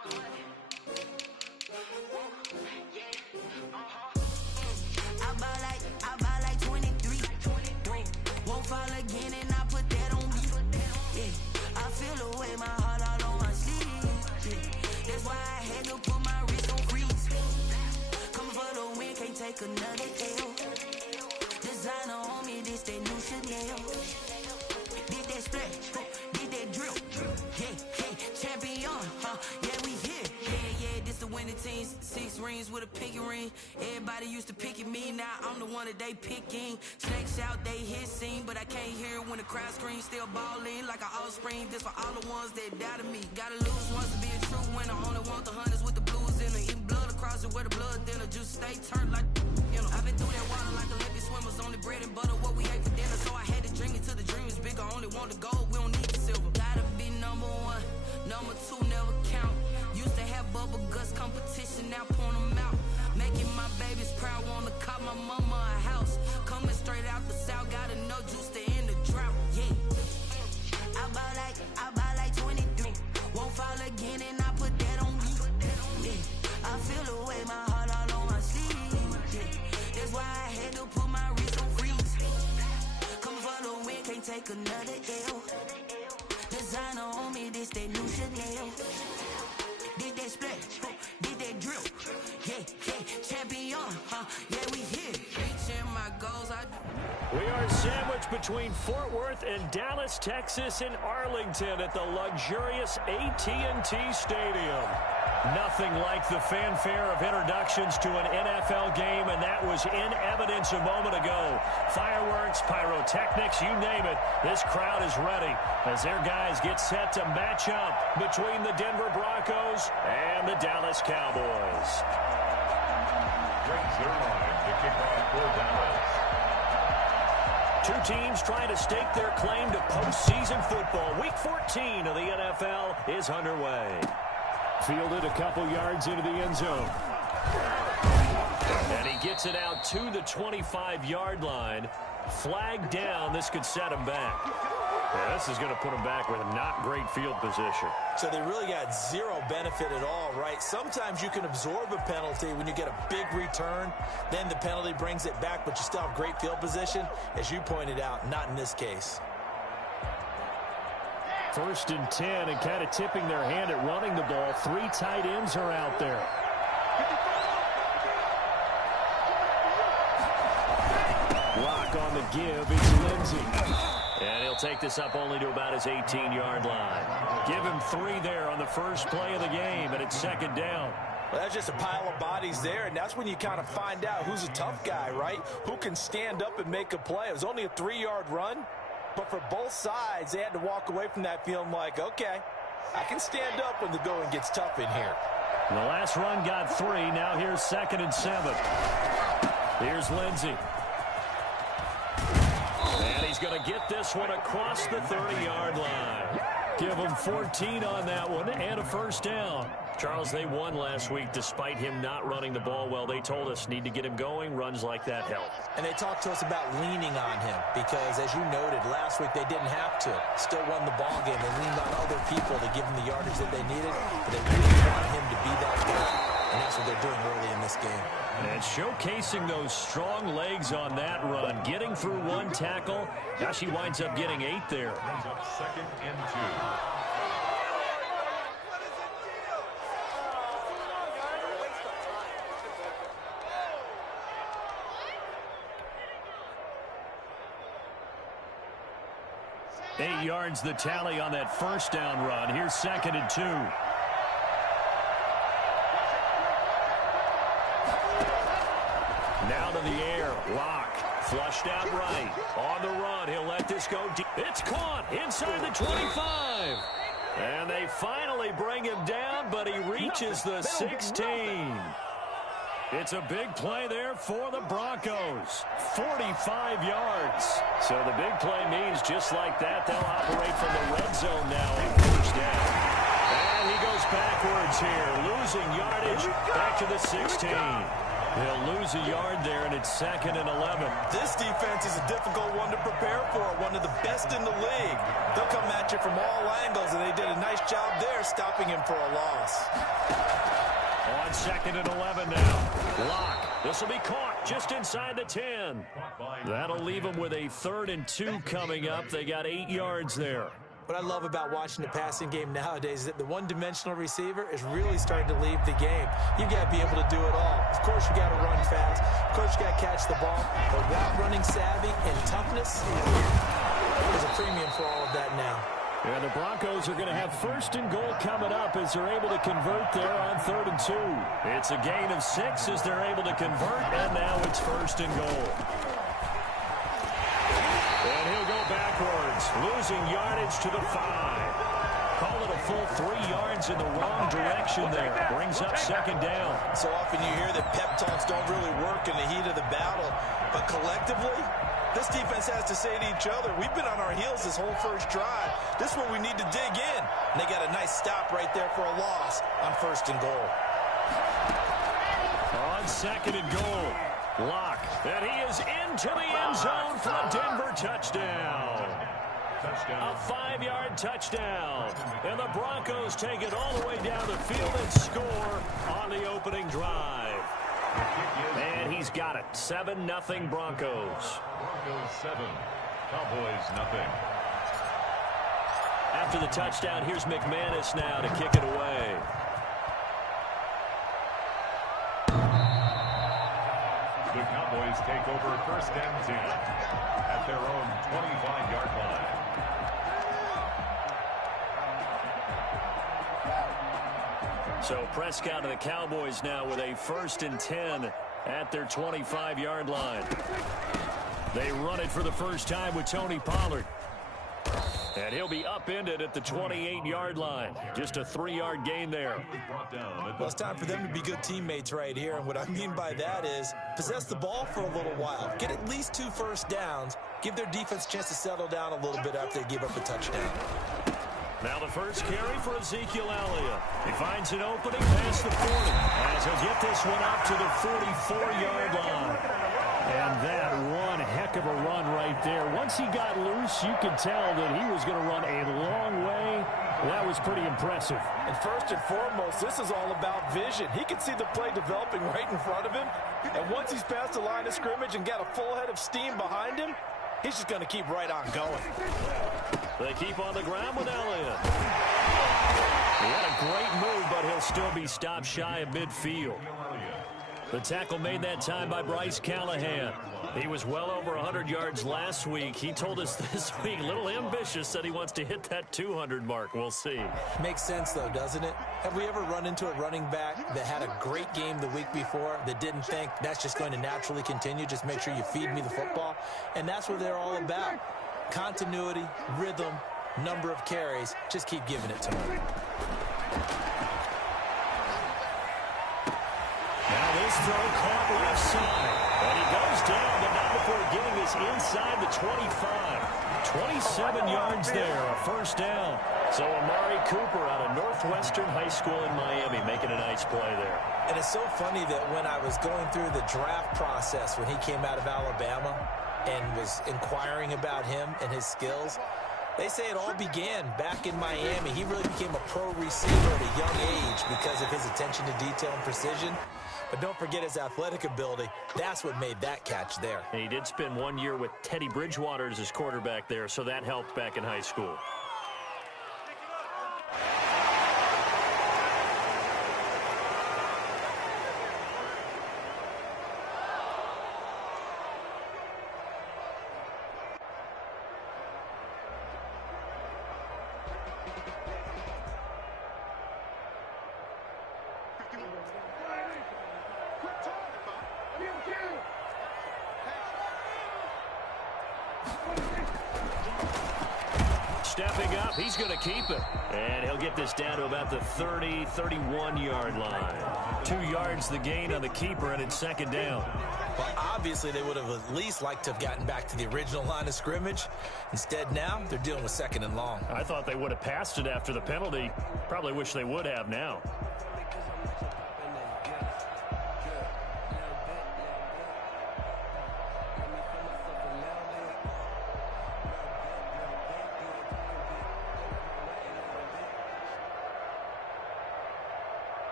I buy like 23. Won't fall again and I put that on me. Yeah, I feel the way, my heart all on my sleeve. Yeah, that's why I had to put my wrist on freeze. Coming for the win, can't take another L. Designer on me, this that new Chanel. Did that splash, did that drill. Yeah, champion, yeah, we here. Yeah, this the winning team. 6 rings with a pinky ring. Everybody used to pick at me, now I'm the one that they picking. Snakes out, they hit scene, but I can't hear it when the crowd screams. Still ballin' like an offspring. This for all the ones that doubted me. Gotta lose once to be a true winner. Only want the hunters with the blues in it. Eating blood across it where the blood dinner. Just stay turned like, you know. I've been through that water like Olympic swimmers. Only bread and butter, what we ate for dinner. So I had to dream it till the dream is bigger. Only want the gold, we don't need the silver. Gotta be number 1, number 2 never count. Used to have bubble guts competition, now point them out. Making my babies proud, wanna cop my mama a house. Coming straight out the south, gotta know juice to end the drought. Yeah, I buy like 23. Won't fall again and I put that on me. Yeah, I feel the way, my heart all on my sleeve. Yeah, that's why I had to put my wrist on freeze. Coming for the win, can't take another L. Designer on me, this that new Chanel. Did that splash, did that drill. Yeah, champion, yeah, we here. Reaching my goals, We are sandwiched between Fort Worth and Dallas, Texas, and Arlington at the luxurious AT&T Stadium. Nothing like the fanfare of introductions to an NFL game, and that was in evidence a moment ago. Fireworks, pyrotechnics, you name it. This crowd is ready as their guys get set to match up between the Denver Broncos and the Dallas Cowboys. Brings their line to kick off for Dallas. Two teams trying to stake their claim to postseason football. Week 14 of the NFL is underway. Fielded a couple yards into the end zone. And he gets it out to the 25-yard line. Flag down. This could set him back. Yeah, this is going to put him back with not great field position. So they really got zero benefit at all, right? Sometimes you can absorb a penalty when you get a big return. Then the penalty brings it back, but you still have great field position. As you pointed out, not in this case. 1st and 10, and kind of tipping their hand at running the ball. 3 tight ends are out there. Lock on the give. It's Lindsey. And he'll take this up only to about his 18-yard line. Give him 3 there on the first play of the game, and it's 2nd down. Well, that's just a pile of bodies there, and that's when you kind of find out who's a tough guy, right? Who can stand up and make a play. It was only a 3-yard run. But for both sides, they had to walk away from that feeling like, okay, I can stand up when the going gets tough in here. The last run got 3. Now here's 2nd and 7. Here's Lindsey. And he's going to get this one across the 30-yard line. Give him 14 on that one and a first down. Charles, they won last week despite him not running the ball well. They told us need to get him going. Runs like that help. And they talked to us about leaning on him because, as you noted, last week they didn't have to. Still won the ball game. They leaned on other people to give him the yardage that they needed. But they really want him to be that guy. And that's what they're doing early in this game. And showcasing those strong legs on that run. Getting through 1 tackle. Now she winds up getting 8 there. Brings up 2nd and 2. Eight yards the tally on that first down run. Here's 2nd and 2. Now to the air. Lock. Flushed out right. On the run. He'll let this go deep. It's caught inside the 25. And they finally bring him down, but he reaches the 16. It's a big play there for the Broncos. 45 yards. So the big play means just like that, they'll operate from the red zone now on first down. And he goes backwards here, losing yardage back to the 16. He'll lose a yard there, and it's 2nd and 11. This defense is a difficult one to prepare for, one of the best in the league. They'll come at you from all angles, and they did a nice job there stopping him for a loss. 2nd and 11 now. Lock. This will be caught just inside the 10. That'll leave them with a 3rd and 2 coming up. They got 8 yards there. What I love about watching the passing game nowadays is that the one-dimensional receiver is really starting to leave the game. You've got to be able to do it all. Of course, you got to run fast. Of course, you got to catch the ball. But route running savvy and toughness, there's a premium for all of that now. Yeah, the Broncos are going to have 1st and goal coming up as they're able to convert there on 3rd and 2. It's a gain of 6 as they're able to convert, and now it's 1st and goal. And he'll go backwards, losing yardage to the 5. Call it a full 3 yards in the wrong direction there. Brings up 2nd down. So often you hear that pep talks don't really work in the heat of the battle, but collectively, this defense has to say to each other, we've been on our heels this whole first drive. This is where we need to dig in. And they got a nice stop right there for a loss on 1st and goal. On 2nd and goal. Lock. And he is into the end zone for a Denver touchdown. A 5-yard touchdown. And the Broncos take it all the way down the field and score on the opening drive. And he's got it. 7-0 Broncos. Broncos 7, Cowboys nothing. After the touchdown, here's McManus now to kick it away. The Cowboys take over 1st and 10 at their own 25-yard line. So Prescott and the Cowboys now with a 1st and 10 at their 25-yard line. They run it for the first time with Tony Pollard. And he'll be upended at the 28-yard line. Just a 3-yard gain there. Well, it's time for them to be good teammates right here. And what I mean by that is possess the ball for a little while. Get at least 2 first downs. Give their defense a chance to settle down a little bit after they give up a touchdown. Now the first carry for Ezekiel Elliott. He finds an opening past the 40. As he'll get this one up to the 44-yard line. And that one heck of a run right there. Once he got loose, you could tell that he was going to run a long way. That was pretty impressive. And first and foremost, this is all about vision. He can see the play developing right in front of him. And once he's past the line of scrimmage and got a full head of steam behind him, he's just going to keep right on going. They keep on the ground with Elliott. He had a great move, but he'll still be stopped shy of midfield. The tackle made that time by Bryce Callahan. He was well over 100 yards last week. He told us this week, a little ambitious, said he wants to hit that 200 mark. We'll see. Makes sense, though, doesn't it? Have we ever run into a running back that had a great game the week before that didn't think that's just going to naturally continue? Just make sure you feed me the football. And that's what they're all about. Continuity, rhythm, number of carries. Just keep giving it to me. Now this throw caught left side. And he goes down, but not before getting this inside the 25. 27 yards there, a first down. So Amari Cooper out of Northwestern High School in Miami making a nice play there. And it's so funny that when I was going through the draft process when he came out of Alabama and was inquiring about him and his skills, they say it all began back in Miami. He really became a pro receiver at a young age because of his attention to detail and precision. But don't forget his athletic ability. That's what made that catch there. And he did spend 1 year with Teddy Bridgewater as his quarterback there, so that helped back in high school. Stepping up, he's going to keep it. And he'll get this down to about the 30, 31-yard line. 2 yards the gain on the keeper, and it's second down. Well, obviously, they would have at least liked to have gotten back to the original line of scrimmage. Instead, now, they're dealing with second and long. I thought they would have passed it after the penalty. Probably wish they would have now.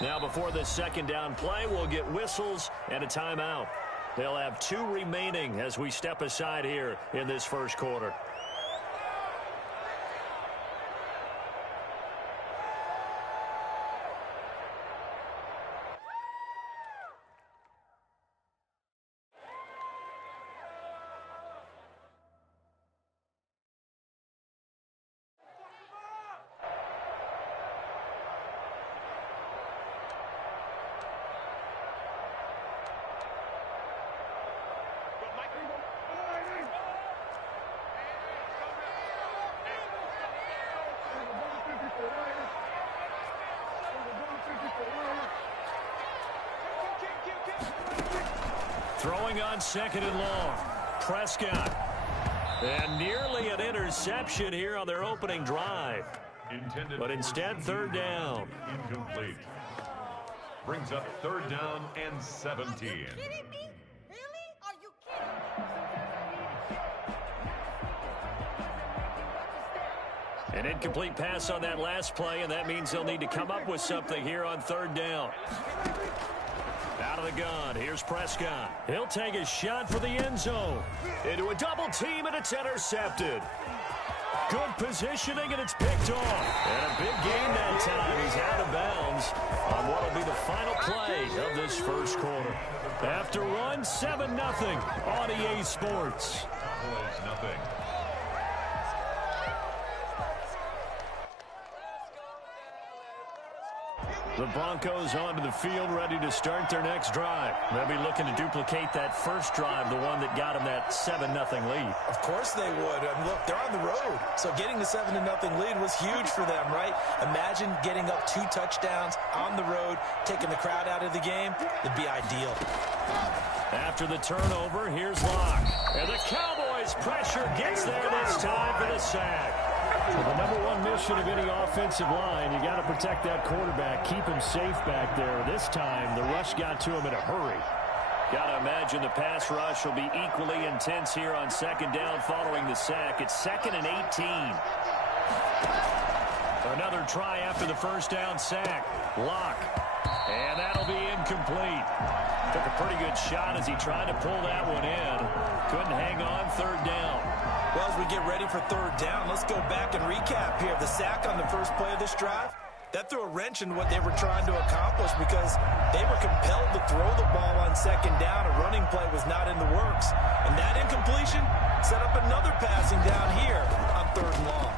Now, before this second down play, we'll get whistles and a timeout. They'll have 2 remaining as we step aside here in this first quarter. Throwing on second and long. Prescott. And nearly an interception here on their opening drive. But instead, third down. Incomplete. Brings up third down and 17. Are you kidding me? Really? Are you kidding? An incomplete pass on that last play, and that means they'll need to come up with something here on third down. Out of the gun, here's Prescott. He'll take a shot for the end zone. Into a double team, and it's intercepted. Good positioning, and it's picked off. And a big gain that time. He's out of bounds on what will be the final play of this first quarter. After one, 7-0 on EA Sports. Nothing. The Broncos onto the field, ready to start their next drive. They'll be looking to duplicate that first drive, the one that got them that 7-0 lead. Of course they would. I mean, look, they're on the road. So getting the 7-0 lead was huge for them, right? Imagine getting up 2 touchdowns on the road, taking the crowd out of the game. It'd be ideal. After the turnover, here's Locke. And the Cowboys' pressure gets there this time for the sack. So the number one mission of any offensive line, you got to protect that quarterback, keep him safe back there. This time, the rush got to him in a hurry. Got to imagine the pass rush will be equally intense here on second down following the sack. It's 2nd and 18. Another try after the first down sack. Locke. And that'll be incomplete. Took a pretty good shot as he tried to pull that one in. Couldn't hang on, third down. Well, as we get ready for third down, let's go back and recap here. The sack on the first play of this drive, that threw a wrench in what they were trying to accomplish because they were compelled to throw the ball on second down. A running play was not in the works. And that incompletion set up another passing down here on third and long.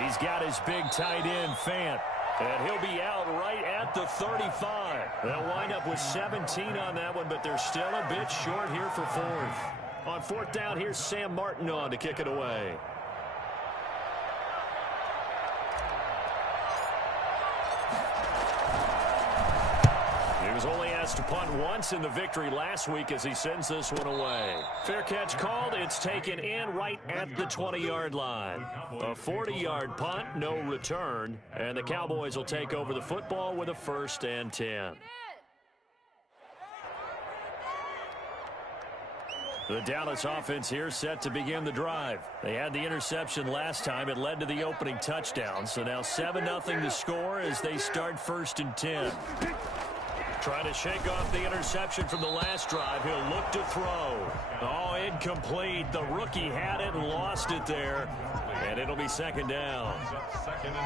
He's got his big tight end, Fant. And he'll be out right at the 35. They'll wind up with 17 on that one, but they're still a bit short here for fourth. On fourth down, here's Sam Martin on to kick it away. He was only asked to punt once in the victory last week as he sends this one away. Fair catch called. It's taken in right at the 20-yard line. A 40-yard punt, no return. And the Cowboys will take over the football with a 1st and 10. The Dallas offense here set to begin the drive. They had the interception last time. It led to the opening touchdown. So now 7-0 to score as they start 1st and 10. Trying to shake off the interception from the last drive. He'll look to throw. Oh, incomplete. The rookie had it and lost it there. And it'll be 2nd down.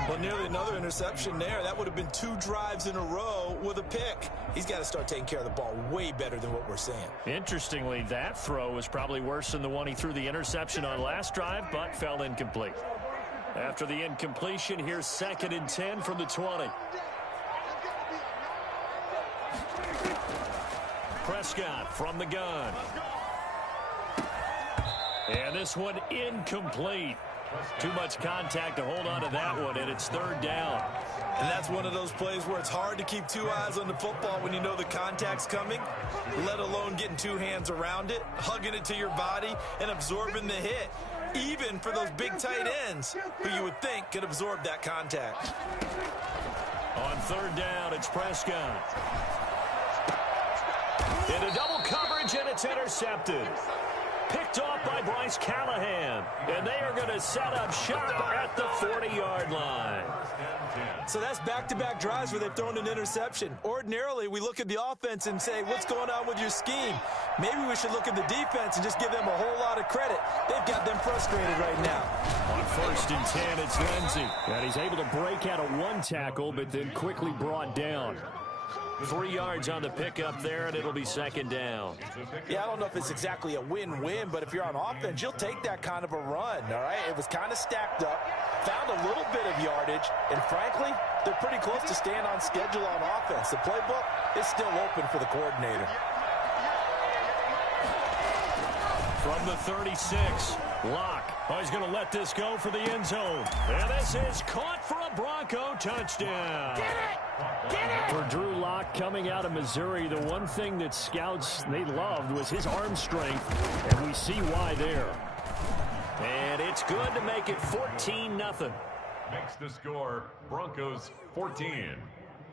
Well, nearly another interception there. That would have been 2 drives in a row with a pick. He's got to start taking care of the ball way better than what we're seeing. Interestingly, that throw was probably worse than the one he threw the interception on last drive, but fell incomplete. After the incompletion, here's 2nd and 10 from the 20. Prescott from the gun. And this one incomplete. Too much contact to hold on to that one, and it's 3rd down. And that's one of those plays where it's hard to keep 2 eyes on the football when you know the contact's coming, let alone getting 2 hands around it, hugging it to your body, and absorbing the hit, even for those big tight ends who you would think could absorb that contact. On 3rd down, it's Prescott. Into double coverage, and it's intercepted. picked off by Bryce Callahan. And they are going to set up shop at the 40-yard line. So that's back-to-back drives where they've thrown an interception. Ordinarily, we look at the offense and say, what's going on with your scheme? Maybe we should look at the defense and just give them a whole lot of credit. They've got them frustrated right now. On 1st and 10, it's Lindsey. And he's able to break out of one tackle, but then quickly brought down. 3 yards on the pickup there, and it'll be 2nd down. Yeah, I don't know if it's exactly a win-win, but if you're on offense, you'll take that kind of a run, all right? It was kind of stacked up, found a little bit of yardage, and frankly, they're pretty close to staying on schedule on offense. The playbook is still open for the coordinator. From the 36, Locke. Oh, he's going to let this go for the end zone. And this is caught for a Bronco touchdown. Get it! Get it! For Drew Locke coming out of Missouri, the one thing that scouts they loved was his arm strength, and we see why there. And it's good to make it 14-0. Makes the score Broncos 14,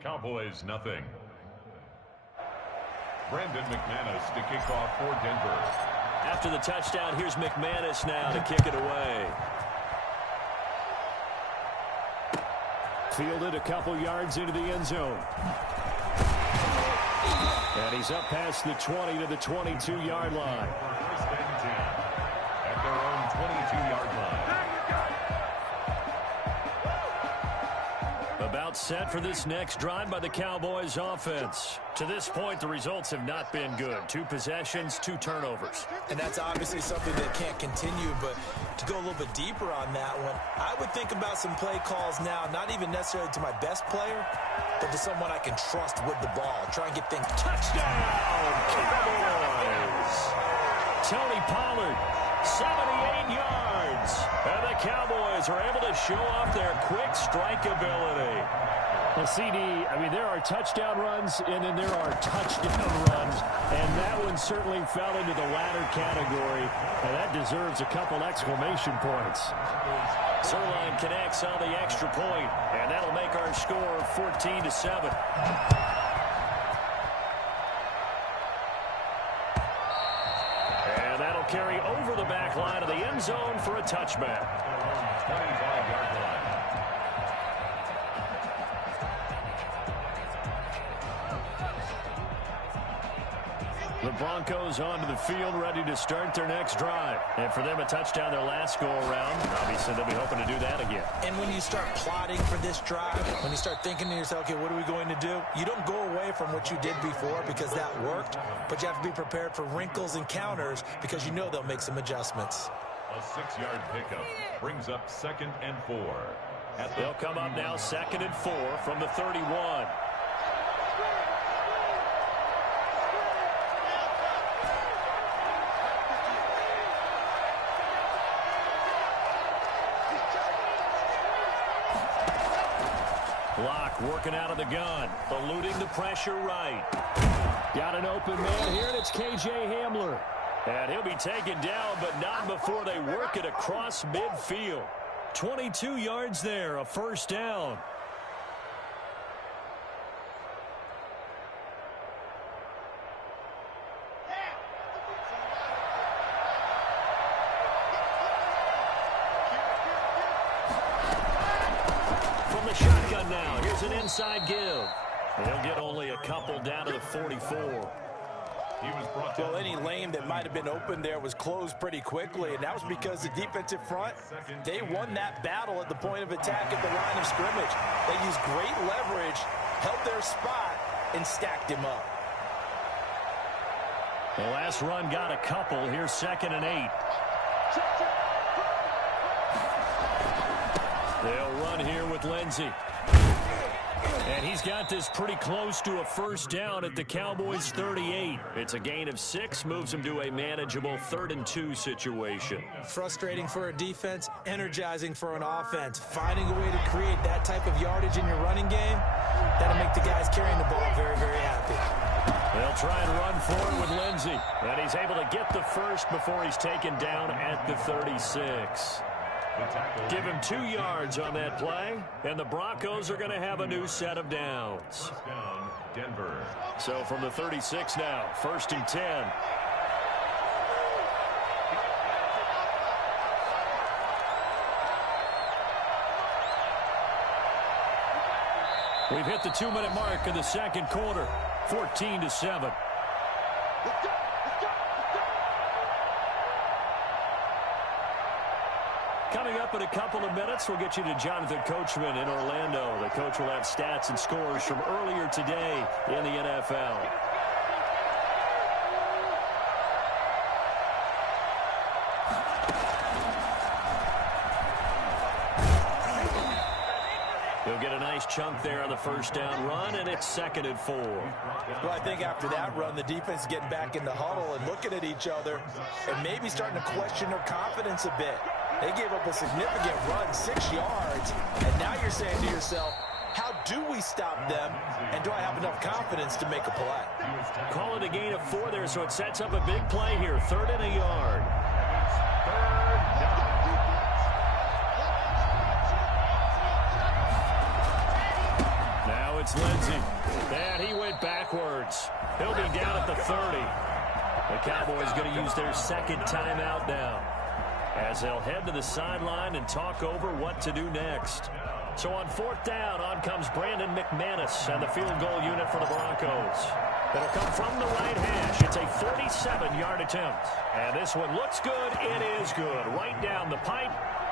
Cowboys nothing. Brandon McManus to kick off for Denver. After the touchdown, here's McManus now to kick it away. Fielded a couple yards into the end zone. And he's up past the 20 to the 22-yard line. First and 10 at their own 22-yard line. About set for this next drive by the Cowboys offense. To this point, the results have not been good. 2 possessions, 2 turnovers. And that's obviously something that can't continue, but to go a little bit deeper on that one, I would think about some play calls now, not even necessarily to my best player, but to someone I can trust with the ball. Try and get things. Touchdown, Cowboys! Tony Pollard, 78 yards. And the Cowboys are able to show off their quick strike ability. Well, CD, I mean, there are touchdown runs, and then there are touchdown runs, and that one certainly fell into the latter category, and that deserves a couple exclamation points. Zerline connects on the extra point, and that'll make our score 14-7. And that'll carry over the back line of the end zone for a touchback. 25-yard line. The Broncos onto the field, ready to start their next drive. And for them, a touchdown their last go-around. Obviously, they'll be hoping to do that again. And when you start plotting for this drive, when you start thinking to yourself, okay, what are we going to do? You don't go away from what you did before because that worked, but you have to be prepared for wrinkles and counters because you know they'll make some adjustments. A 6-yard pickup brings up 2nd and 4. They'll come up now 2nd and 4 from the 31. Locke working out of the gun, eluding the pressure right. Got an open man here, and it's K.J. Hamler. And he'll be taken down, but not before they work it across midfield. 22 yards there, a first down. From the shotgun now, here's an inside give. They'll get only a couple down to the 44. Well, any lane that might have been open there was closed pretty quickly, and that was because the defensive front, they won that battle at the point of attack at the line of scrimmage. They used great leverage, held their spot, and stacked him up. The last run got a couple. Here's 2nd and 8. They'll run here with Lindsey. And he's got this pretty close to a first down at the Cowboys' 38. It's a gain of 6, moves them to a manageable 3rd and 2 situation. Frustrating for a defense, energizing for an offense. Finding a way to create that type of yardage in your running game, that'll make the guys carrying the ball very, very happy. They'll try and run forward with Lindsey. And he's able to get the first before he's taken down at the 36. Give him 2 yards on that play, and the Broncos are going to have a new set of downs. Down, Denver. So from the 36 now, 1st and 10. We've hit the 2-minute mark in the second quarter, 14-7. Coming up in a couple of minutes, we'll get you to Jonathan Coachman in Orlando. The coach will have stats and scores from earlier today in the NFL. He'll get a nice chunk there on the first down run, and it's 2nd and 4. Well, I think after that run, the defense is getting back in the huddle and looking at each other and maybe starting to question their confidence a bit. They gave up a significant run, 6 yards, and now you're saying to yourself, how do we stop them, and do I have enough confidence to make a play? Call it a gain of 4 there, so it sets up a big play here, 3rd and a yard. Now it's Lindsey, and he went backwards. He'll be down at the 30. The Cowboys going to use their 2nd timeout now, as they'll head to the sideline and talk over what to do next. So on 4th down, on comes Brandon McManus and the field goal unit for the Broncos. It'll come from the right hash. It's a 47-yard attempt. And this one looks good. It is good. Right down the pipe.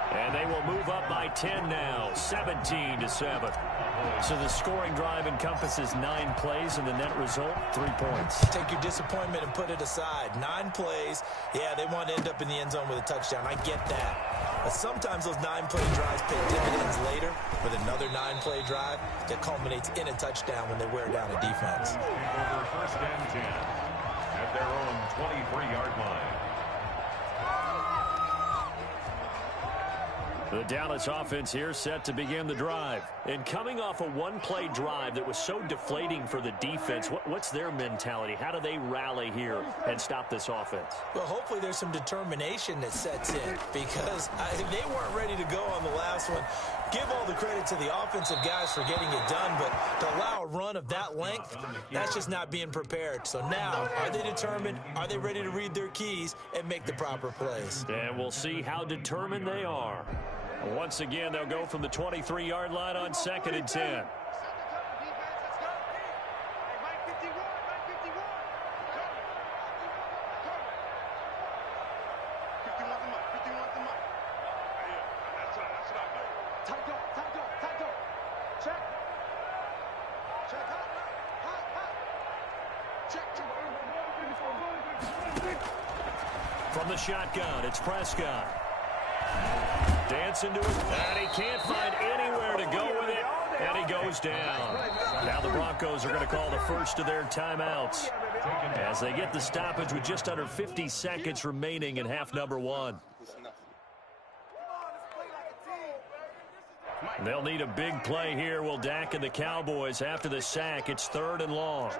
And they will move up by 10 now, 17-7. So the scoring drive encompasses 9 plays, and the net result, 3 points. Take your disappointment and put it aside. 9 plays. Yeah, they want to end up in the end zone with a touchdown. I get that. But sometimes those 9-play drives pay dividends later with another 9-play drive that culminates in a touchdown when they wear down a defense. Over 1st and 10 at their own 23-yard line. The Dallas offense here set to begin the drive. And coming off a 1-play drive that was so deflating for the defense, what's their mentality? How do they rally here and stop this offense? Well, hopefully there's some determination that sets in, because they weren't ready to go on the last one. Give all the credit to the offensive guys for getting it done, but to allow a run of that length, that's just not being prepared. So now, are they determined? Are they ready to read their keys and make the proper plays? And we'll see how determined they are. Once again, they'll go from the 23-yard line on 2nd and 10. From the shotgun, it's Prescott. Dancing to it, and he can't find anywhere to go with it, and he goes down. Now the Broncos are going to call the first of their timeouts as they get the stoppage with just under 50 seconds remaining in half number 1. They'll need a big play here, will Dak and the Cowboys after the sack. It's 3rd and long.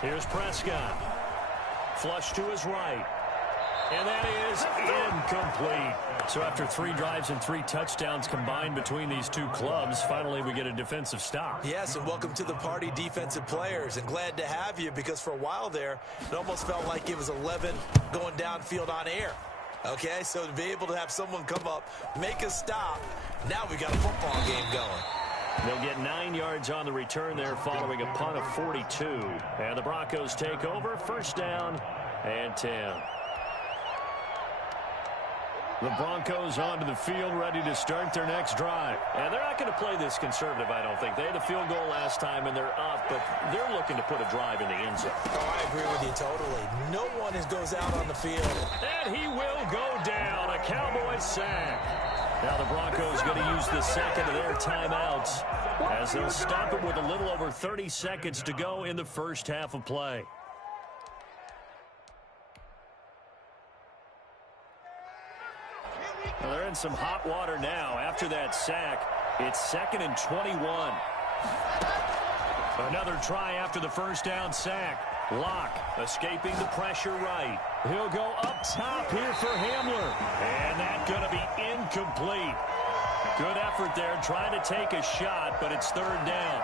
Here's Prescott. Flush to his right. And that is incomplete. So after 3 drives and 3 touchdowns combined between these two clubs, finally we get a defensive stop. Yes, and welcome to the party, defensive players. And glad to have you, because for a while there, it almost felt like it was 11 going downfield on air. Okay, so to be able to have someone come up, make a stop, now we got a football game going. They'll get 9 yards on the return there following a punt of 42. And the Broncos take over, 1st down and 10. The Broncos onto the field, ready to start their next drive. And they're not going to play this conservative, I don't think. They had a field goal last time, and they're up, but they're looking to put a drive in the end zone. Oh, I agree with you totally. No one goes out on the field. And he will go down. A Cowboys sack. Now the Broncos going to use the 2nd of their timeouts as they'll stop it with a little over 30 seconds to go in the first half of play. Well, they're in some hot water now after that sack. It's 2nd and 21. Another try after the first down sack. Locke escaping the pressure right. He'll go up top here for Hamler. And that's going to be incomplete. Good effort there trying to take a shot, but it's third down.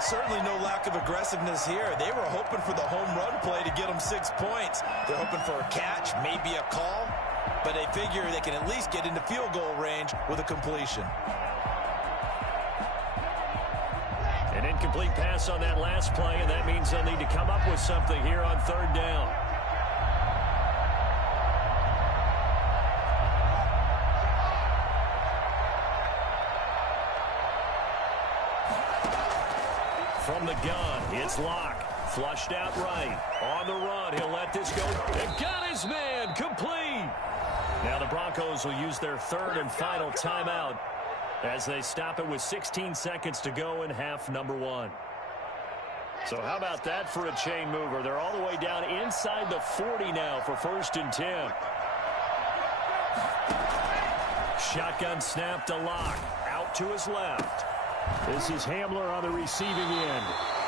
Certainly no lack of aggressiveness here. They were hoping for the home run play to get them 6 points. They're hoping for a catch, maybe a call, but they figure they can at least get into field goal range with a completion. An incomplete pass on that last play, and that means they'll need to come up with something here on third down. From the gun, it's Locke. Flushed out right. On the run, he'll let this go. And got his man. Complete. Now the Broncos will use their third and final timeout as they stop it with 16 seconds to go in half number 1. So how about that for a chain mover? They're all the way down inside the 40 now for 1st and 10. Shotgun snap to Locke. Out to his left. This is Hamler on the receiving end.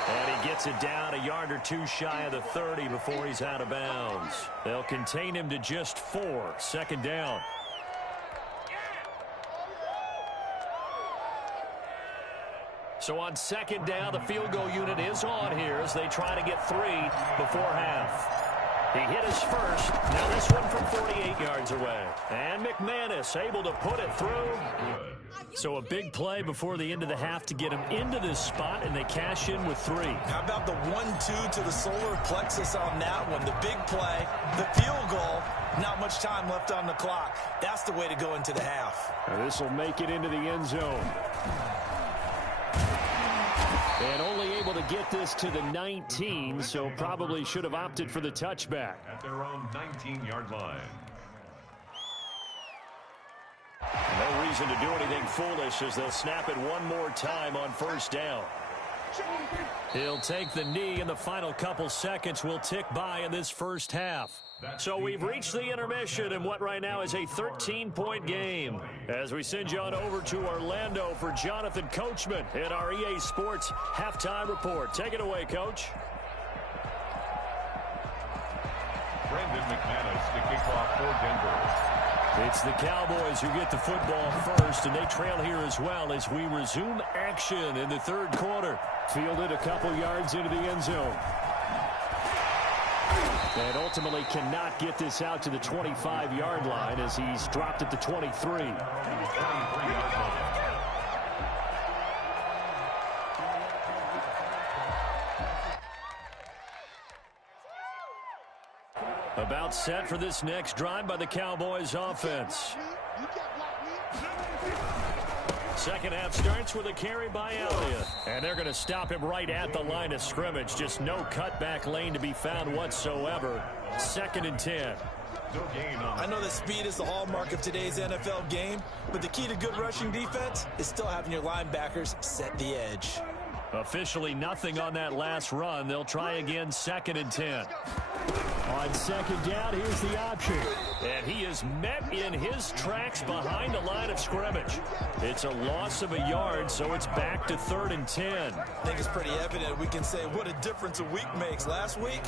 And he gets it down a yard or two shy of the 30 before he's out of bounds. They'll contain him to just 4. Second down. So on second down, the field goal unit is on here as they try to get 3 before half. He hit his first. Now this one from 48 yards away. And McManus able to put it through. So a big play before the end of the half to get him into this spot, and they cash in with 3. How about the 1-2 to the solar plexus on that one? The big play, the field goal, not much time left on the clock. That's the way to go into the half. This will make it into the end zone. And only able to get this to the 19, so probably should have opted for the touchback. At their own 19-yard line. No reason to do anything foolish as they'll snap it one more time on first down. He'll take the knee, and the final couple seconds will tick by in this first half. So we've reached the intermission in what right now is a 13-point game. As we send you on over to Orlando for Jonathan Coachman in our EA Sports Halftime Report. Take it away, Coach. Brendan McManus to kick off for Denver. It's the Cowboys who get the football first, and they trail here as well as we resume action in the third quarter. Fielded a couple yards into the end zone. And ultimately cannot get this out to the 25-yard line as he's dropped at the 23. 23-yard line. About set for this next drive by the Cowboys offense. Second half starts with a carry by Elliott. And they're going to stop him right at the line of scrimmage. Just no cutback lane to be found whatsoever. 2nd and 10. I know that speed is the hallmark of today's NFL game, but the key to good rushing defense is still having your linebackers set the edge. Officially nothing on that last run. They'll try again 2nd and 10. On second down, here's the option. And he is met in his tracks behind the line of scrimmage. It's a loss of a yard, so it's back to 3rd and 10. I think it's pretty evident we can say what a difference a week makes. Last week,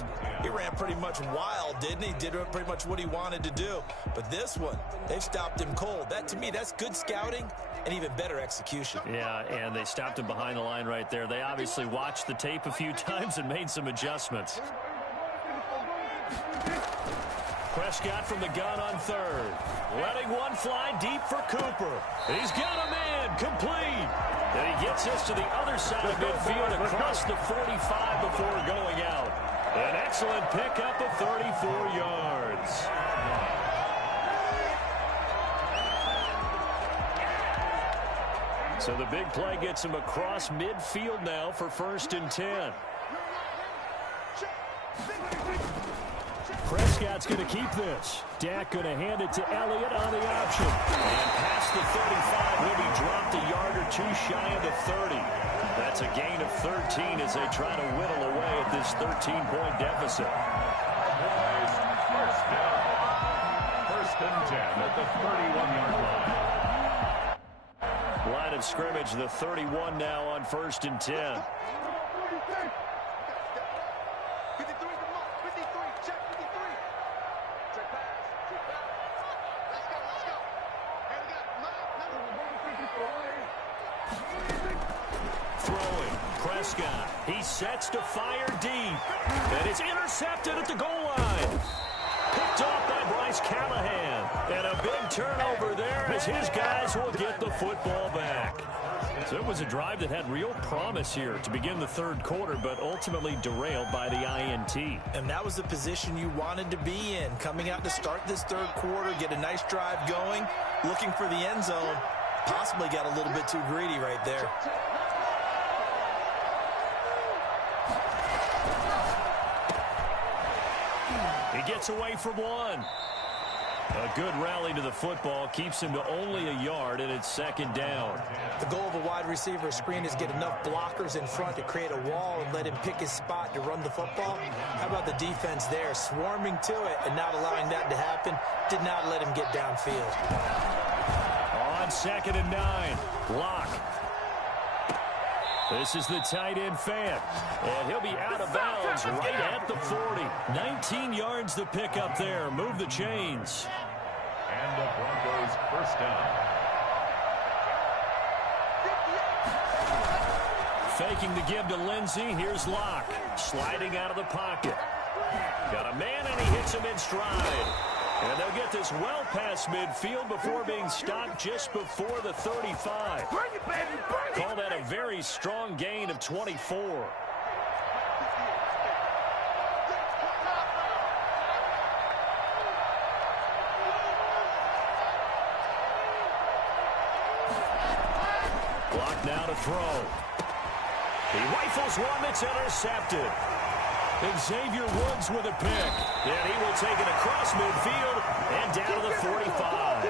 he ran pretty much wild, didn't he? Did pretty much what he wanted to do. But this one, they've stopped him cold. That, to me, that's good scouting and even better execution. Yeah, and they stopped him behind the line right there. They obviously watched the tape a few times and made some adjustments. Prescott from the gun on 3rd. Letting one fly deep for Cooper. He's got a man, complete. And he gets us to the other side of midfield across the 45 before going out. An excellent pickup of 34 yards. So the big play gets him across midfield now for 1st and 10. Prescott's going to keep this. Dak going to hand it to Elliott on the option. And past the 35 will be dropped a yard or two shy of the 30. That's a gain of 13 as they try to whittle away at this 13-point deficit. Boys, first down. 1st and 10 at the 31-yard line. Line of scrimmage, the 31 now on 1st and 10. Throwing, Prescott. He sets to fire deep. And it's intercepted at the goal line. Picked off by Bryce Callahan. And a big turnover there as his guys will get the football back. So it was a drive that had real promise here to begin the third quarter, but ultimately derailed by the INT. And that was the position you wanted to be in. Coming out to start this third quarter, get a nice drive going, looking for the end zone. Possibly got a little bit too greedy right there. He gets away from one. A good rally to the football keeps him to only a yard, and it's second down. The goal of a wide receiver screen is get enough blockers in front to create a wall and let him pick his spot to run the football. How about the defense there, swarming to it and not allowing that to happen? Did not let him get downfield. On 2nd and 9, Locke. This is the tight end Fant, and he'll be out of bounds right at the 40. 19 yards to pick up there. Move the chains. And the Broncos first down. Faking the give to Lindsey. Here's Locke. Sliding out of the pocket. Got a man, and he hits him in stride. And they'll get this well past midfield before being stopped just before the 35. Call that a very strong gain of 24. Block now to throw. He rifles one that's intercepted. Xavier Woods with a pick. And he will take it across midfield and down to the 45.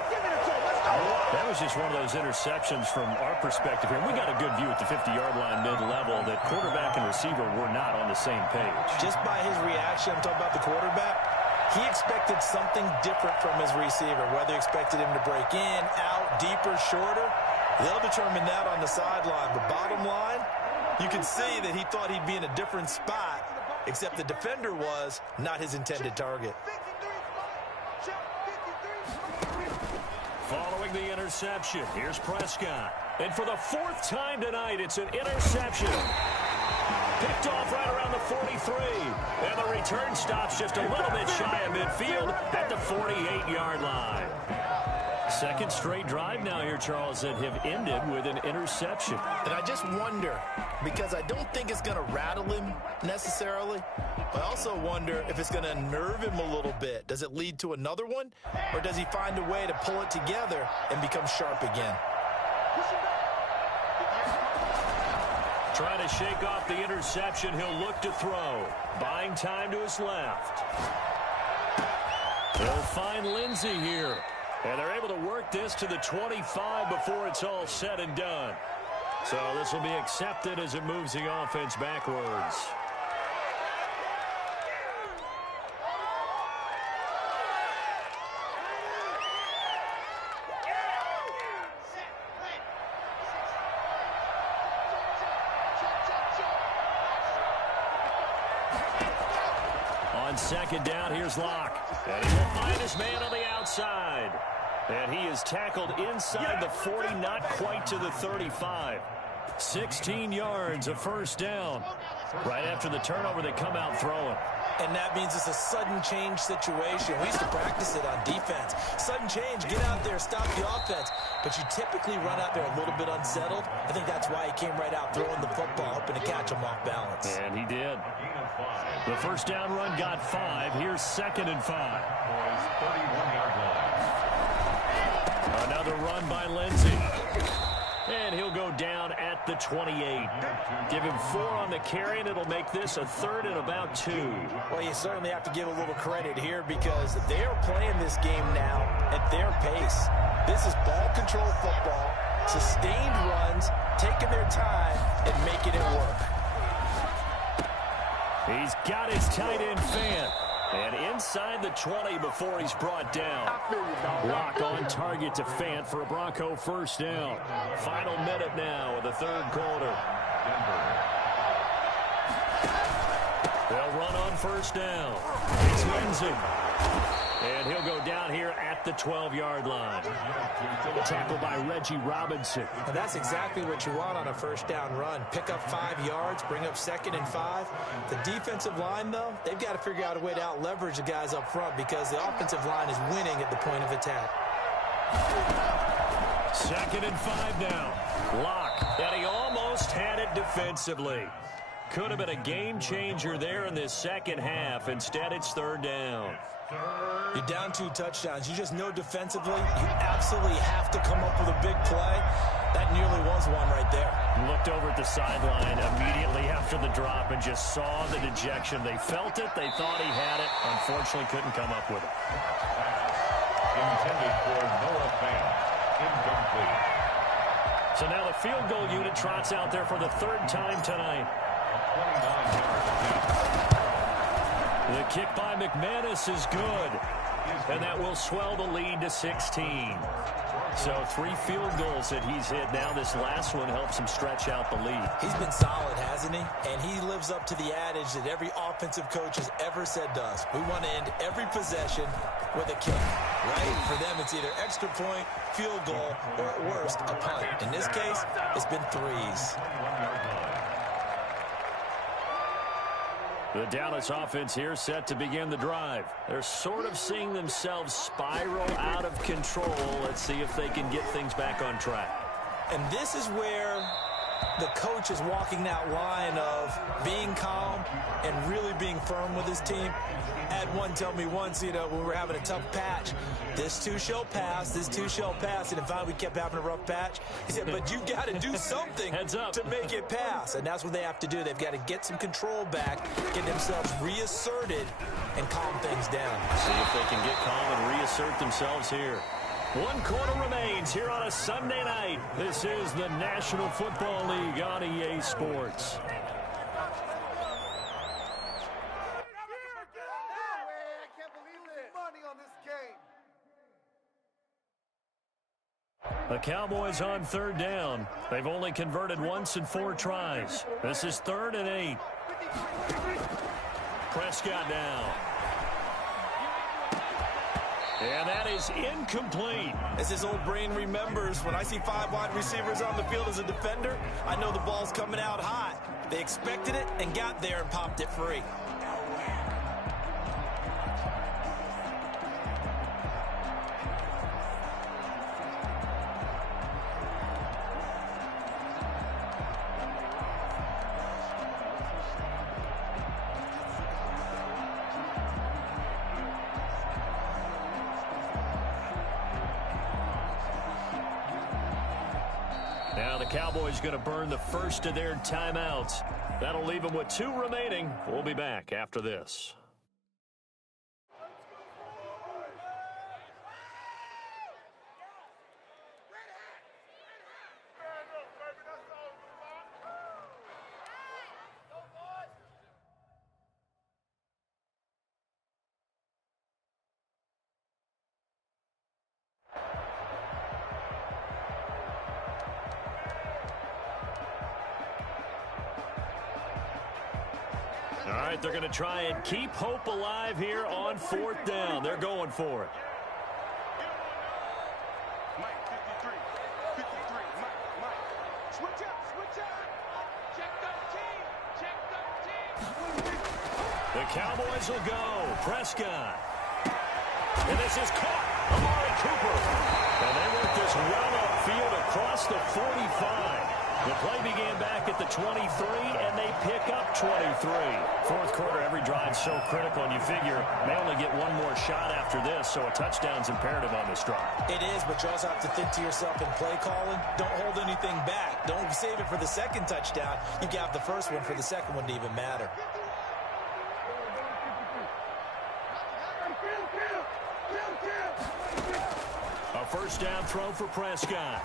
That was just one of those interceptions from our perspective here. We got a good view at the 50-yard line mid-level that quarterback and receiver were not on the same page. Just by his reaction, I'm talking about the quarterback, he expected something different from his receiver, whether he expected him to break in, out, deeper, shorter. They'll determine that on the sideline. But bottom line, you can see that he thought he'd be in a different spot, except the defender was not his intended target. Following the interception, here's Prescott. And for the 4th time tonight, it's an interception. Picked off right around the 43. And the return stops just a little bit shy of midfield at the 48-yard line. Second straight drive now here, Charles, that have ended with an interception. And I just wonder, because I don't think it's going to rattle him necessarily, but I also wonder if it's going to unnerve him a little bit. Does it lead to another one, or does he find a way to pull it together and become sharp again? Trying to shake off the interception, he'll look to throw. Buying time to his left. They'll find Lindsey here. And they're able to work this to the 25 before it's all said and done. So this will be accepted as it moves the offense backwards. On 2nd down, here's Locke. And he will find his man on the outside. And he is tackled inside the 40, not quite to the 35. 16 yards, a first down. Right after the turnover, they come out throwing. And that means it's a sudden change situation. We used to practice it on defense. Sudden change, get out there, stop the offense. But you typically run out there a little bit unsettled. I think that's why he came right out throwing the football, hoping to catch him off balance. And he did. The first down run got 5. Here's 2nd and 5. 31-yard line. Another run by Lindsey. And he'll go down at the 28. Give him 4 on the carry, and it'll make this a 3rd and about 2. Well, you certainly have to give a little credit here because they are playing this game now at their pace. This is ball control football, sustained runs, taking their time, and making it work. He's got his tight end Fant. And inside the 20 before he's brought down. Lock on target to Fant for a Bronco first down. Final minute now of the third quarter. They'll run on first down. It's Lindsay. And he'll go down here at the 12-yard line. Tackled by Reggie Robinson. And that's exactly what you want on a first down run. Pick up 5 yards, bring up 2nd and 5. The defensive line, though, they've got to figure out a way to out-leverage the guys up front because the offensive line is winning at the point of attack. 2nd and 5 now. Lock. And he almost had it defensively. Could have been a game changer there in this second half. Instead, it's 3rd down. You're down 2 touchdowns. You just know defensively you absolutely have to come up with a big play. That nearly was one right there. Looked over at the sideline immediately after the drop and just saw the dejection. They felt it. They thought he had it. Unfortunately, couldn't come up with it. Intended for Noah Fant. Incomplete. So now the field goal unit trots out there for the 3rd time tonight. 29-yard attempt. The kick by McManus is good. And that will swell the lead to 16. So 3 field goals that he's hit. Now this last one helps him stretch out the lead. He's been solid, hasn't he? And he lives up to the adage that every offensive coach has ever said to us. We want to end every possession with a kick, right? For them, it's either extra point, field goal, or at worst, a punt. In this case, it's been 3s. The Dallas offense here set to begin the drive. They're sort of seeing themselves spiral out of control. Let's see if they can get things back on track. And this is where the coach is walking that line of being calm and really being firm with his team. I had one tell me once, when we were having a tough patch, this too shall pass, this too shall pass. And finally we kept having a rough patch. He said, but you got to do something to make it pass. And that's what they have to do. They've got to get some control back, get themselves reasserted, and calm things down. See if they can get calm and reassert themselves here. 1 quarter remains here on a Sunday night. This is the National Football League on EA Sports. The Cowboys on 3rd down. They've only converted once in 4 tries. This is 3rd and 8. Prescott down. And that is incomplete. As his old brain remembers, when I see 5 wide receivers on the field as a defender, I know the ball's coming out hot. They expected it and got there and popped it free. Now the Cowboys going to burn the first of their timeouts. That'll leave them with 2 remaining. We'll be back after this. All right, they're going to try and keep hope alive here on 4th down. They're going for it. Mike, 53, Mike. Switch up. Check 13. The Cowboys will go. Prescott. And this is caught. Amari Cooper. And they work this well upfield across the 45. The play began back at the 23, and they pick up 23. 4th quarter, every drive so critical, and you figure they only get one more shot after this, so a touchdown's imperative on this drive. It is, but you also have to think to yourself in play calling, don't hold anything back. Don't save it for the second touchdown. You got the first one for the second one to even matter. A first down throw for Prescott.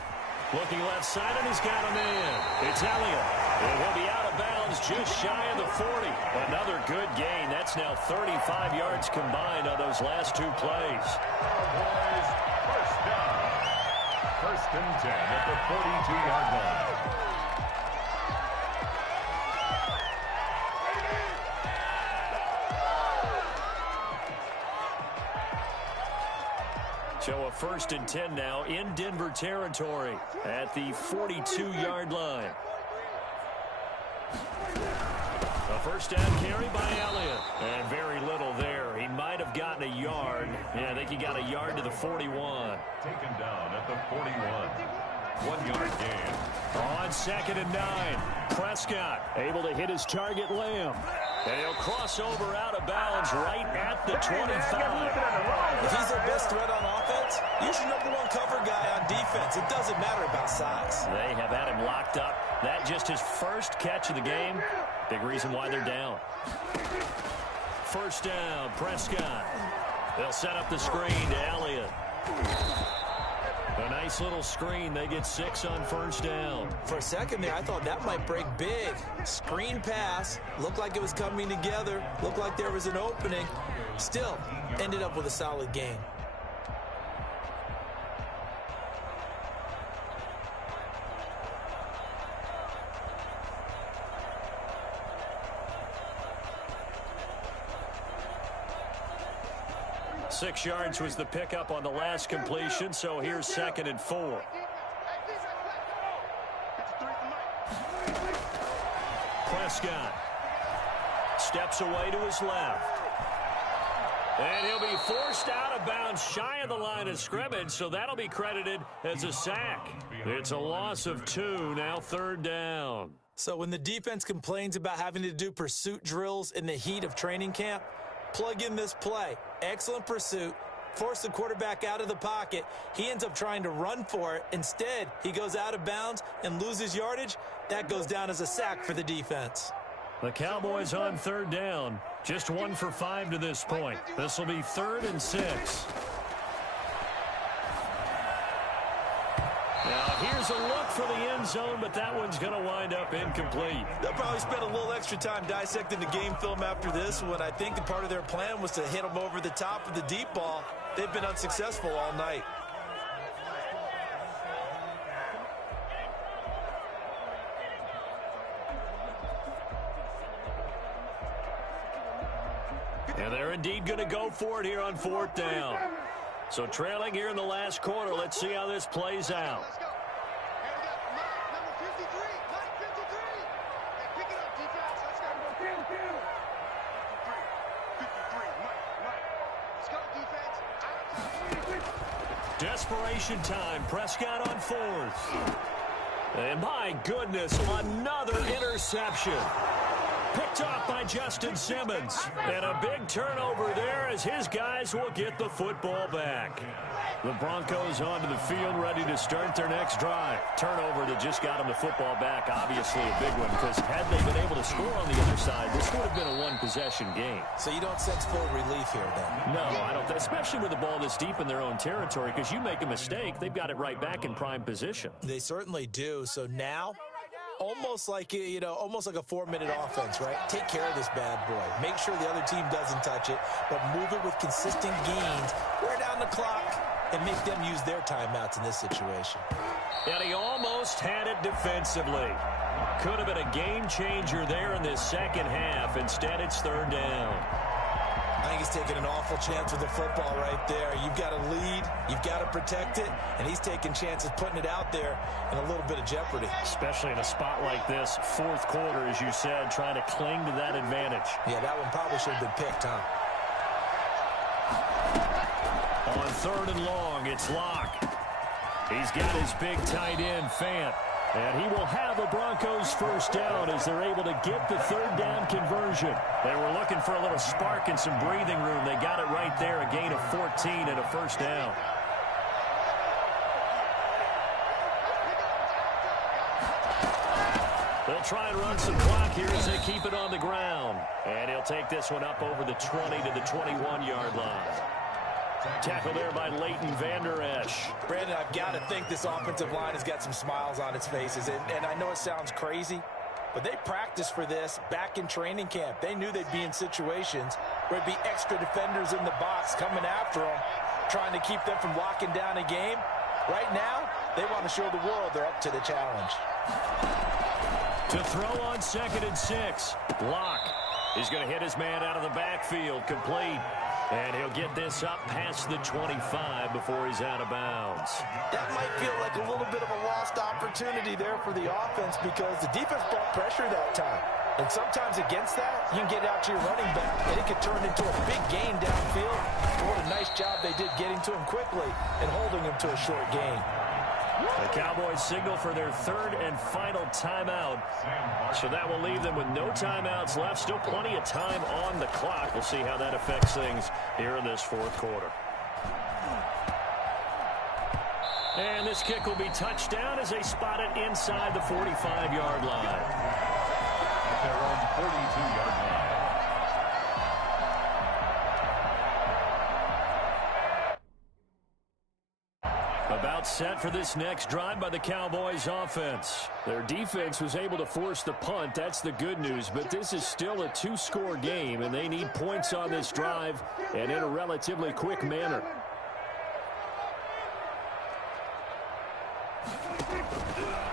Looking left side, and he's got him in. It's Elliott. And he'll be out of bounds just shy of the 40. Another good gain. That's now 35 yards combined on those last 2 plays. Cowboys first down. 1st and 10 at the 42-yard line. So a 1st and 10 now in Denver territory at the 42-yard line. A first down carry by Elliott. And very little there. He might have gotten a yard. Yeah, I think he got a yard to the 41. Taken down at the 41. 1-yard gain. On 2nd and 9. Prescott able to hit his target, Lamb. And he'll cross over out of bounds right at the 25. If he's their best threat on offense, use your #1 cover guy on defense. It doesn't matter about size. They have had him locked up. That just his first catch of the game. Big reason why they're down. First down, Prescott. They'll set up the screen to Elliott. A nice little screen. They get 6 on first down. For a second there, I thought that might break big. Screen pass. Looked like it was coming together. Looked like there was an opening. Still, ended up with a solid game. Six yards was the pickup on the last completion, so here's 2nd and 4. Prescott steps away to his left. And he'll be forced out of bounds shy of the line of scrimmage, so that'll be credited as a sack. It's a loss of 2, now 3rd down. So when the defense complains about having to do pursuit drills in the heat of training camp, plug in this play. Excellent pursuit. Force the quarterback out of the pocket. He ends up trying to run for it. Instead, he goes out of bounds and loses yardage. That goes down as a sack for the defense. The Cowboys on 3rd down. Just 1 for 5 to this point. This will be 3rd and 6. Now, here's a look for the end zone, but that one's going to wind up incomplete. They'll probably spend a little extra time dissecting the game film after this one. I think that part of their plan was to hit them over the top of the deep ball. They've been unsuccessful all night. And they're indeed going to go for it here on 4th down. So trailing here in the last quarter. Let's see how this plays out. Let's go. And we got number 53. Mike 53. Hey, pick it up, defense. Let's go. 53. 53. Mike. Let's go, defense. Out of time. Desperation time. Prescott on 4th. And my goodness, another interception. Picked off by Justin Simmons. And a big turnover there as his guys will get the football back. The Broncos onto the field ready to start their next drive. Turnover that just got them the football back. Obviously a big one because had they been able to score on the other side, this would have been a one-possession game. So you don't sense full relief here then? No, I don't. Especially with the ball this deep in their own territory because you make a mistake, they've got it right back in prime position. They certainly do. So now, almost like a 4-minute offense, right? Take care of this bad boy. Make sure the other team doesn't touch it, but move it with consistent gains. Wear down the clock and make them use their timeouts in this situation. And he almost had it defensively. Could have been a game changer there in this second half. Instead, it's 3rd down. I think he's taking an awful chance with the football right there. You've got to lead, you've got to protect it, and he's taking chances putting it out there in a little bit of jeopardy. Especially in a spot like this, 4th quarter, as you said, trying to cling to that advantage. Yeah, that one probably should have been picked, huh? On 3rd and long, it's Locke. He's got his big tight end, Fant. And he will have a Broncos first down as they're able to get the 3rd down conversion. They were looking for a little spark and some breathing room. They got it right there, a gain of 14 and a first down. They'll try and run some clock here as they keep it on the ground. And he'll take this one up over the 20 to the 21-yard line. Tackle there by Leighton Vander Esch. Brandon, I've got to think this offensive line has got some smiles on its faces. And I know it sounds crazy, but they practiced for this back in training camp. They knew they'd be in situations where it'd be extra defenders in the box coming after them, trying to keep them from locking down a game. Right now, they want to show the world they're up to the challenge. To throw on 2nd and 6. Locke is going to hit his man out of the backfield. Complete. And he'll get this up past the 25 before he's out of bounds. That might feel like a little bit of a lost opportunity there for the offense because the defense brought pressure that time. And sometimes against that, you can get out to your running back, and it could turn into a big gain downfield. But what a nice job they did getting to him quickly and holding him to a short gain. The Cowboys signal for their third and final timeout. So that will leave them with no timeouts left. Still plenty of time on the clock. We'll see how that affects things here in this fourth quarter. And this kick will be touchdown as they spot it inside the 45-yard line. At their own 42-yard line. About set for this next drive by the Cowboys offense. Their defense was able to force the punt. That's the good news. But this is still a two-score game, and they need points on this drive and in a relatively quick manner.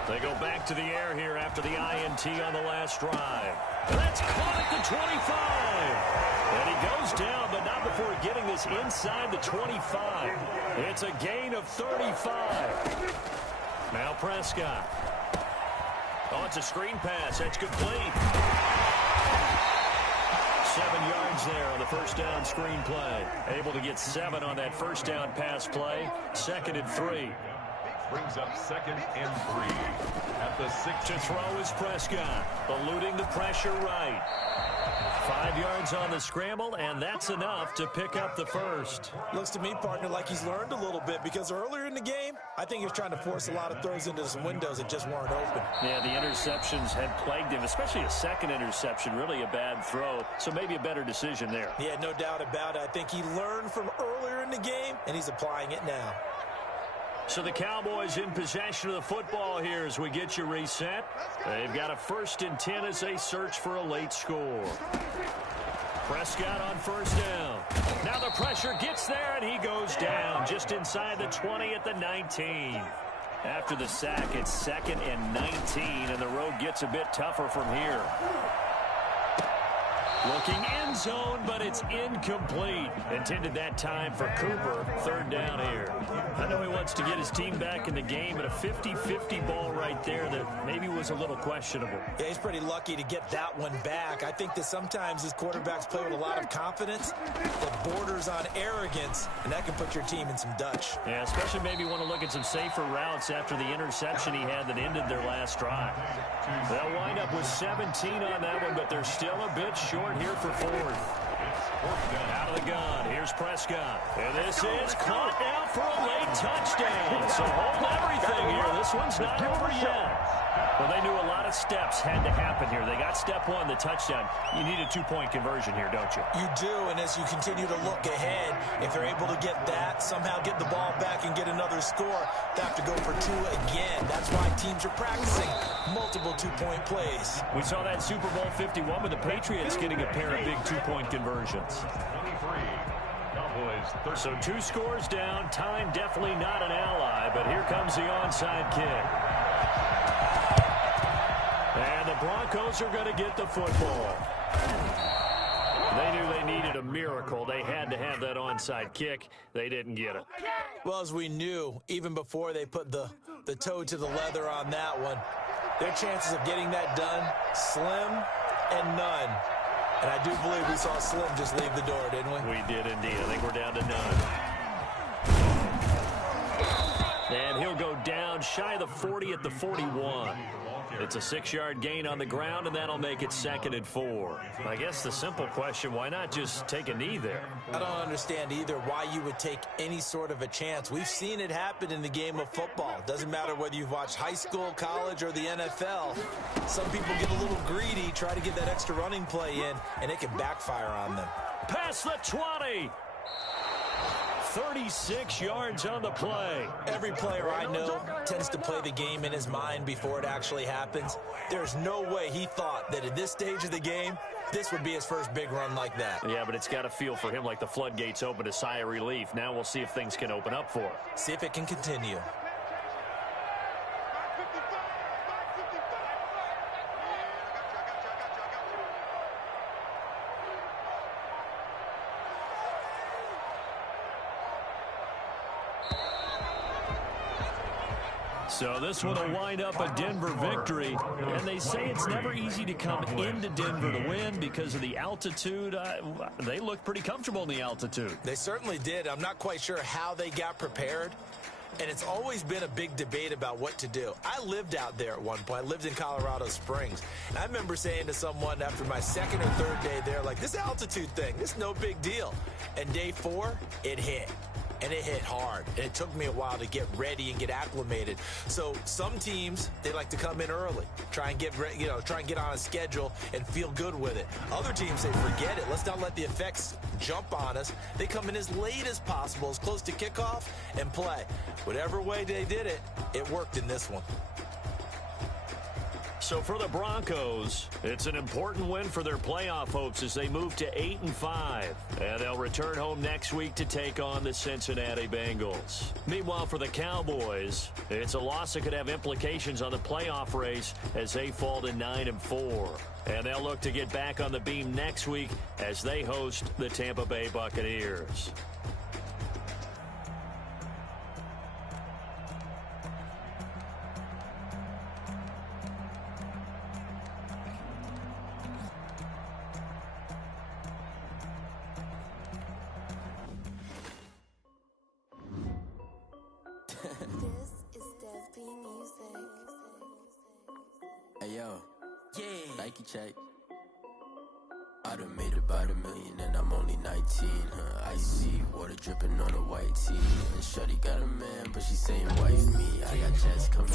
They go back to the air here after the INT on the last drive. And that's caught at the 25. And he goes down, but not before getting this inside the 25. It's a gain of 35. Now Prescott. Oh, it's a screen pass. That's complete. 7 yards there on the first down screen play. Able to get 7 on that first down pass play. 2nd and 3. Brings up 2nd and 3 at the 6. To throw is Prescott, eluding the pressure right. 5 yards on the scramble, and that's enough to pick up the first. Looks to me, partner, like he's learned a little bit because earlier in the game, I think he was trying to force a lot of throws into some windows that just weren't open. Yeah, the interceptions had plagued him, especially a second interception, really a bad throw, so maybe a better decision there. Yeah, no doubt about it. I think he learned from earlier in the game, and he's applying it now. So the Cowboys in possession of the football here as we get you reset. They've got a 1st and 10 as they search for a late score. Prescott on first down. Now the pressure gets there, and he goes down just inside the 20 at the 19. After the sack, it's 2nd and 19, and the road gets a bit tougher from here. Looking end zone, but it's incomplete. Intended that time for Cooper. 3rd down here. I know he wants to get his team back in the game, but a 50-50 ball right there that maybe was a little questionable. Yeah, he's pretty lucky to get that one back. I think that sometimes his quarterbacks play with a lot of confidence that borders on arrogance, and that can put your team in some Dutch. Yeah, especially maybe want to look at some safer routes after the interception he had that ended their last drive. They'll wind up with 17 on that one, but they're still a bit short here for 4th. Out of the gun, here's Prescott. And this is caught down for a late touchdown. So hold everything here. This one's not over yet. Well, they knew a lot of steps had to happen here. They got step 1, the touchdown. You need a 2-point conversion here, don't you? You do, and as you continue to look ahead, if they're able to get that, somehow get the ball back and get another score, they have to go for 2 again. That's why teams are practicing multiple 2-point plays. We saw that Super Bowl 51 with the Patriots getting a pair of big 2-point conversions. 23. Cowboys 13. So 2 scores down. Time definitely not an ally, but here comes the onside kick. And the Broncos are going to get the football. They knew they needed a miracle. They had to have that onside kick. They didn't get it. Well, as we knew, even before they put the toe to the leather on that one, their chances of getting that done, slim and none. And I do believe we saw Slim just leave the door, didn't we? We did indeed. I think we're down to none. And he'll go down shy of the 40 at the 41. It's a 6-yard gain on the ground, and that'll make it 2nd and 4. I guess the simple question, why not just take a knee there? I don't understand either why you would take any sort of a chance. We've seen it happen in the game of football. Doesn't matter whether you've watched high school, college, or the NFL. Some people get a little greedy, try to get that extra running play in, and it can backfire on them. Past the 20. 36 yards on the play. Every player I know tends to play the game in his mind before it actually happens. There's no way he thought that at this stage of the game, this would be his first big run like that. Yeah, but it's got to feel for him like the floodgates open, a sigh of relief. Now we'll see if things can open up for him. See if it can continue. So this one will wind up a Denver victory. And they say it's never easy to come into Denver to win because of the altitude. They look pretty comfortable in the altitude. They certainly did. I'm not quite sure how they got prepared. And it's always been a big debate about what to do. I lived out there at one point. I lived in Colorado Springs. And I remember saying to someone after my second or third day there, like, this altitude thing, this is no big deal. And day 4, it hit. And it hit hard. And it took me a while to get ready and get acclimated. So some teams, they like to come in early, try and get on a schedule and feel good with it. Other teams say, forget it. Let's not let the effects jump on us. They come in as late as possible, as close to kickoff, and play. Whatever way they did it, it worked in this one. So for the Broncos, it's an important win for their playoff hopes as they move to 8-5. And they'll return home next week to take on the Cincinnati Bengals. Meanwhile, for the Cowboys, it's a loss that could have implications on the playoff race as they fall to 9-4. And they'll look to get back on the beam next week as they host the Tampa Bay Buccaneers. Hey yo, yeah, Nike check. I done made about $1 million and I'm only 19, huh? Icy water dripping on a white tee. And shorty got a man, but she saying wife me. I got jets coming.